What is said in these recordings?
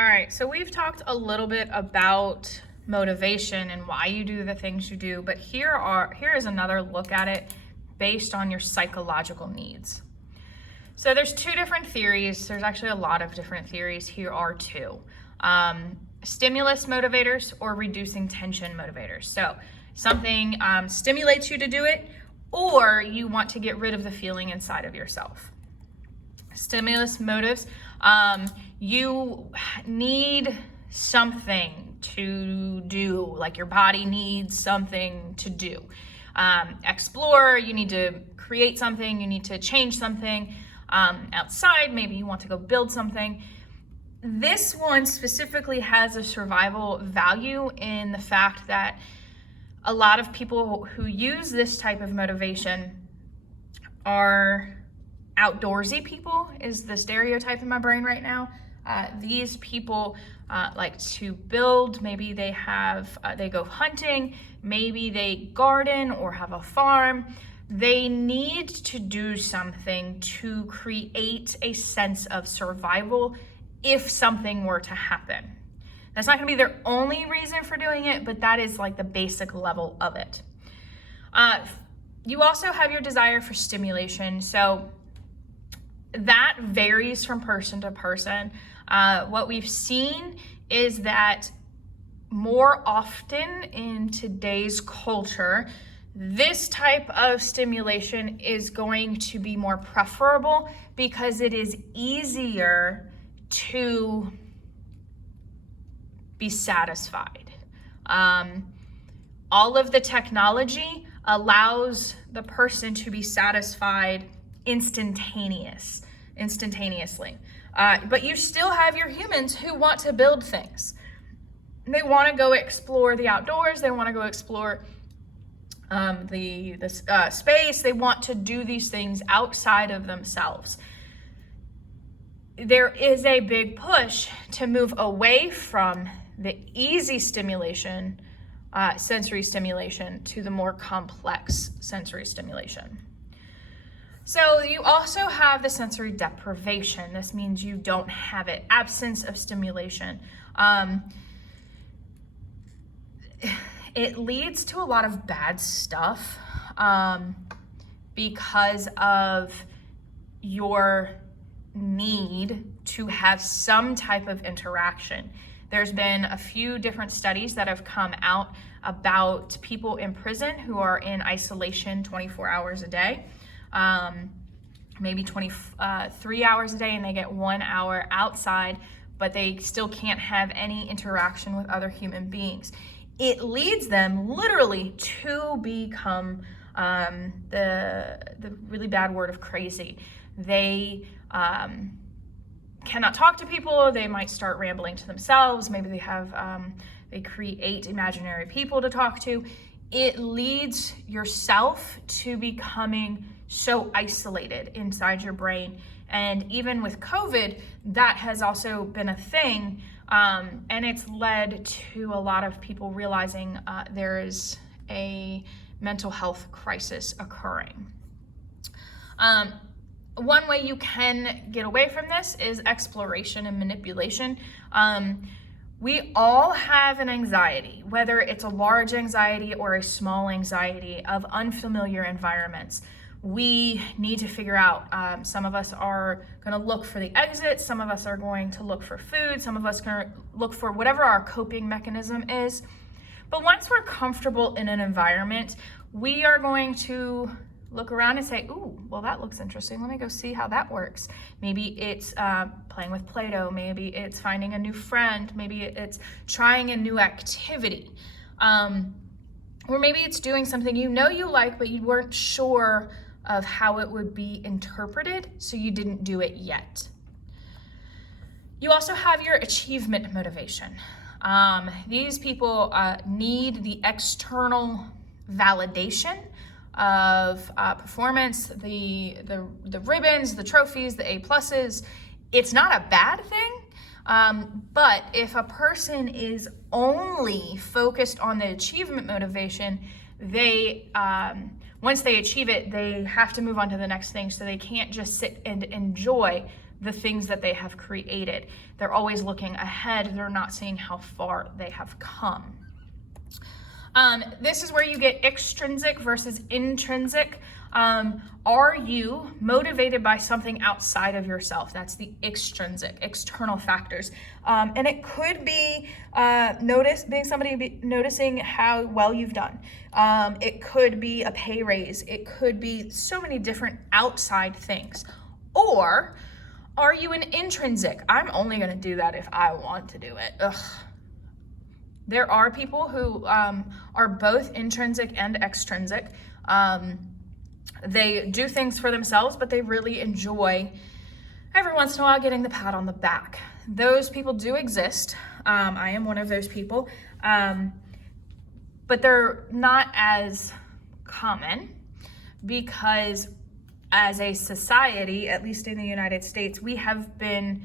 All right, so we've talked a little bit about motivation and why you do the things you do, but here is another look at it based on your psychological needs. So there's two different theories. There's actually a lot of different theories. Here are two. Stimulus motivators or reducing tension motivators. So something stimulates you to do it, or you want to get rid of the feeling inside of yourself. Stimulus motives, you need something to do, like your body needs something to do. Explore, you need to create something, you need to change something. Outside, maybe you want to go build something. This one specifically has a survival value in the fact that a lot of people who use this type of motivation are outdoorsy people, is the stereotype in my brain right now. These people like to build. Maybe they go hunting, maybe they garden or have a farm. They need to do something to create a sense of survival if something were to happen. That's not gonna be their only reason for doing it, but that is like the basic level of it. You also have your desire for stimulation. So that varies from person to person. What we've seen is that more often in today's culture, this type of stimulation is going to be more preferable because it is easier to be satisfied. All of the technology allows the person to be satisfied instantaneously. But you still have your humans who want to build things. They want to go explore the outdoors. They want to go explore the space. They want to do these things outside of themselves. There is a big push to move away from the easy stimulation, sensory stimulation, to the more complex sensory stimulation. So you also have the sensory deprivation. This means you don't have it, absence of stimulation. It leads to a lot of bad stuff because of your need to have some type of interaction. There's been a few different studies that have come out about people in prison who are in isolation 24 hours a day, maybe 23 hours a day, and they get 1 hour outside, but they still can't have any interaction with other human beings. It leads them literally to become the really bad word of crazy. They cannot talk to people. They might start rambling to themselves. Maybe they create imaginary people to talk to. It leads yourself to becoming so isolated inside your brain. And even with COVID, that has also been a thing. And it's led to a lot of people realizing there is a mental health crisis occurring. One way you can get away from this is exploration and manipulation. We all have an anxiety, whether it's a large anxiety or a small anxiety of unfamiliar environments. We need to figure out, some of us are going to look for the exit, some of us are going to look for food, some of us are going to look for whatever our coping mechanism is. But once we're comfortable in an environment, we are going to look around and say, ooh, well, that looks interesting. Let me go see how that works. Maybe it's playing with Play-Doh. Maybe it's finding a new friend. Maybe it's trying a new activity. Or maybe it's doing something you know you like, but you weren't sure of how it would be interpreted, so you didn't do it yet. You also have your achievement motivation. These people need the external validation of performance, the ribbons, the trophies, the A+. It's not a bad thing, but if a person is only focused on the achievement motivation, they once they achieve it, they have to move on to the next thing, so they can't just sit and enjoy the things that they have created. They're always looking ahead. They're not seeing how far they have come. This is where you get extrinsic versus intrinsic. Are you motivated by something outside of yourself? That's the extrinsic, external factors. And it could be noticing how well you've done. It could be a pay raise. It could be so many different outside things. Or are you an intrinsic? I'm only going to do that if I want to do it. Ugh. There are people who are both intrinsic and extrinsic. They do things for themselves, but they really enjoy every once in a while getting the pat on the back. Those people do exist. I am one of those people, but they're not as common because as a society, at least in the United States, we have been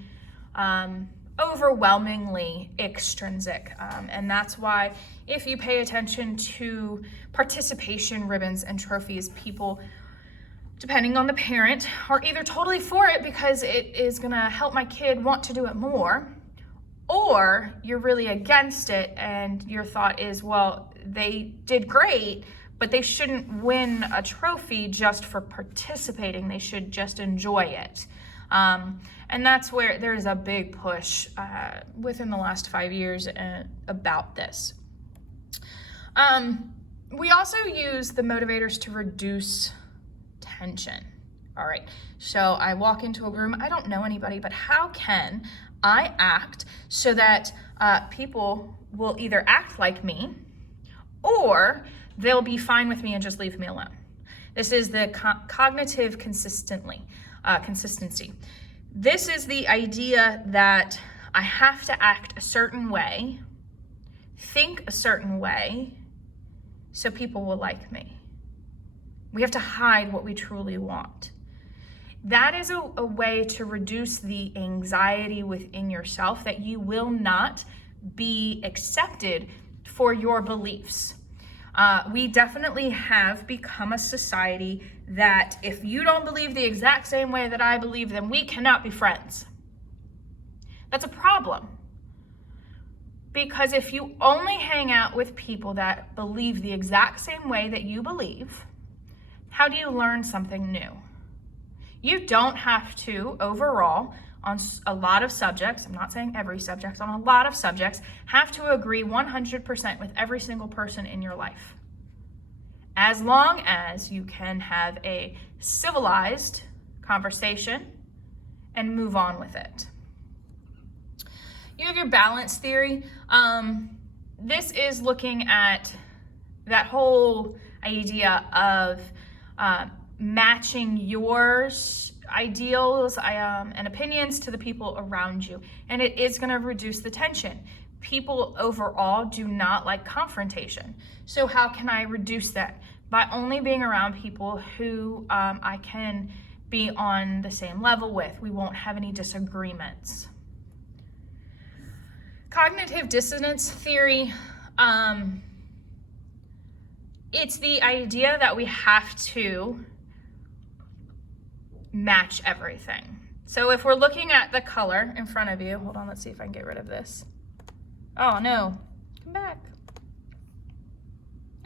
overwhelmingly extrinsic. And that's why if you pay attention to participation ribbons and trophies, people, depending on the parent, are either totally for it because it is gonna help my kid want to do it more, or you're really against it and your thought is, well, they did great, but they shouldn't win a trophy just for participating. They should just enjoy it. And that's where there's a big push within the last 5 years about this. We also use the motivators to reduce tension. All right, so I walk into a room, I don't know anybody, but how can I act so that people will either act like me or they'll be fine with me and just leave me alone? This is the cognitive consistency. This is the idea that I have to act a certain way, think a certain way, so people will like me. We have to hide what we truly want. That is a way to reduce the anxiety within yourself that you will not be accepted for your beliefs. We definitely have become a society that if you don't believe the exact same way that I believe, then we cannot be friends. That's a problem. Because if you only hang out with people that believe the exact same way that you believe, how do you learn something new? You don't have to, overall, on a lot of subjects, I'm not saying every subject, on a lot of subjects, have to agree 100% with every single person in your life. As long as you can have a civilized conversation and move on with it. You have your balance theory. This is looking at that whole idea of matching your ideals and opinions to the people around you. And it is going to reduce the tension. People overall do not like confrontation. So how can I reduce that? By only being around people who I can be on the same level with. We won't have any disagreements. Cognitive dissonance theory, it's the idea that we have to match everything. So if we're looking at the color in front of you, hold on, let's see if I can get rid of this. Oh no, come back.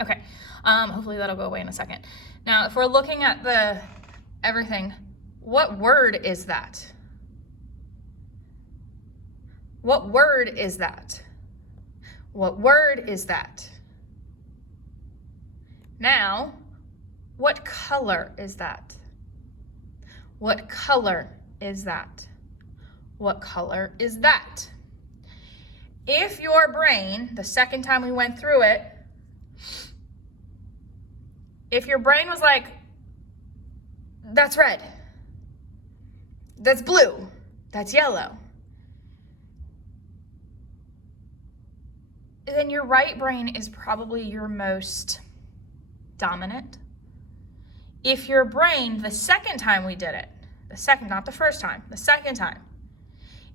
Okay, hopefully that'll go away in a second. Now, if we're looking at the everything, what word is that? What word is that? What word is that? Now, what color is that? What color is that? What color is that? If your brain, the second time we went through it, if your brain was like, that's red, that's blue, that's yellow, then your right brain is probably your most dominant. If your brain, the second time we did it, not the first time, the second time,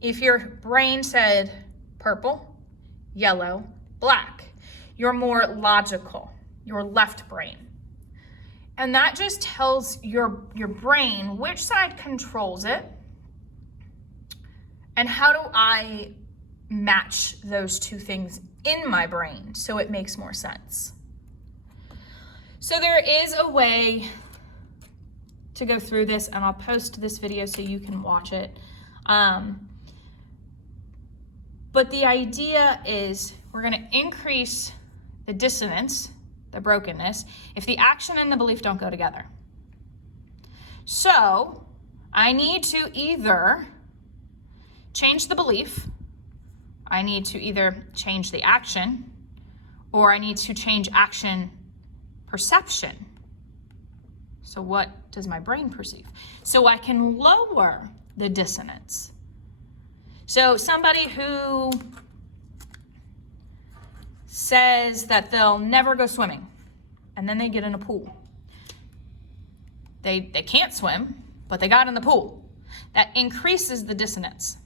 if your brain said purple, yellow, black, you're more logical, your left brain. And that just tells your brain which side controls it And how do I match those two things in my brain so it makes more sense? So there is a way to go through this, and I'll post this video so you can watch it. But the idea is we're going to increase the dissonance, the brokenness, if the action and the belief don't go together. So I need to either change the belief, I need to either change the action, or I need to change action perception. So what does my brain perceive? So I can lower the dissonance. So somebody who says that they'll never go swimming, and then they get in a pool. They can't swim, but they got in the pool. That increases the dissonance.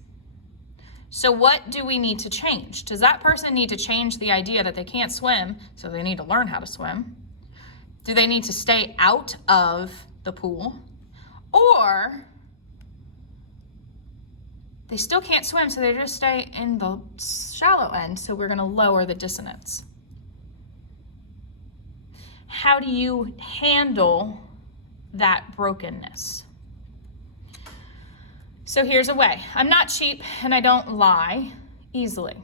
So what do we need to change? Does that person need to change the idea that they can't swim, so they need to learn how to swim? Do they need to stay out of the pool? Or they still can't swim, so they just stay in the shallow end, so we're going to lower the dissonance. How do you handle that brokenness? So here's a way. I'm not cheap and I don't lie easily.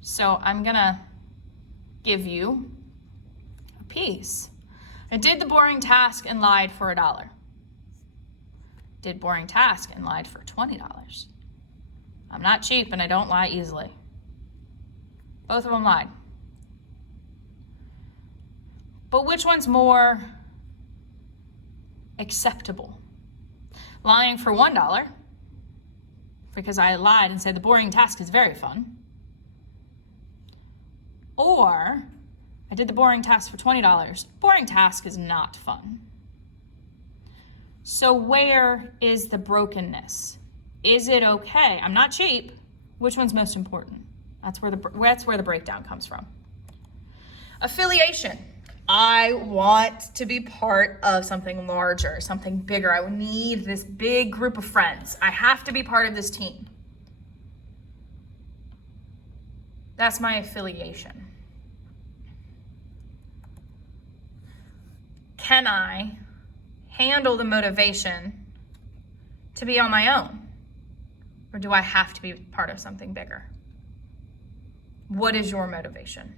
So I'm going to give you a piece. I did the boring task and lied for $1. Did boring task and lied for $20. I'm not cheap and I don't lie easily. Both of them lied. But which one's more acceptable? Lying for $1 because I lied and said the boring task is very fun. Or I did the boring task for $20. Boring task is not fun. So where is the brokenness? Is it okay? I'm not cheap. Which one's most important? That's where the breakdown comes from. Affiliation. I want to be part of something larger, something bigger. I need this big group of friends. I have to be part of this team. That's my affiliation. Can I handle the motivation to be on my own? Or do I have to be part of something bigger? What is your motivation?